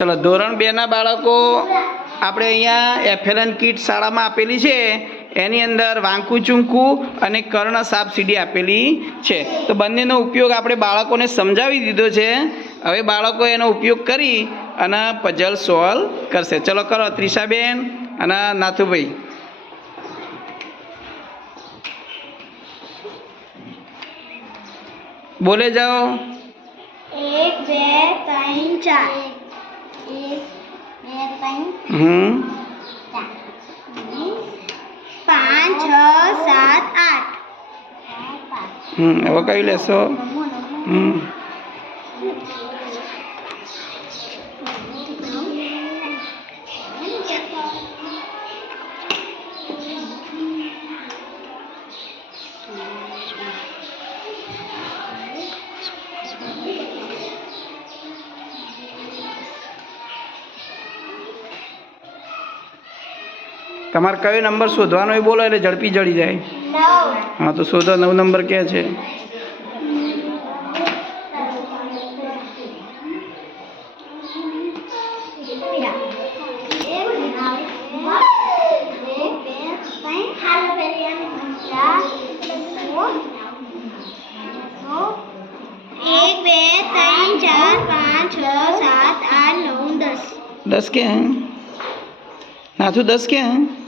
ચલો ધોરણ 2ના બાળકો આપણે અહીંયા FLN કીટ શાળામાં આપેલી છે એની અંદર વાંકું ચૂંકું અને કર્ણ સાપ સીડી આપેલી છે તો બંનેનો ઉપયોગ આપણે બાળકોને સમજાવી દીધો છે હવે બાળકો એનો ઉપયોગ કરી અને પઝલ સોલ્વ કરશે ચલો કરો ત્રિષાબેન અને નાથુભાઈ બોલે જાઓ 1 2 3 4 1 2 3 5 6 7 8 હવે કઈ લેશો તમારે કયો નંબર શોધવાનો એ બોલો એટલે ઝડપી જડી જાય 9 હા તો શોધો 9 નંબર ક્યાં છે एक 2 3 4 5 6 7 8 9 10 10 क्या है नाथू 10 क्या है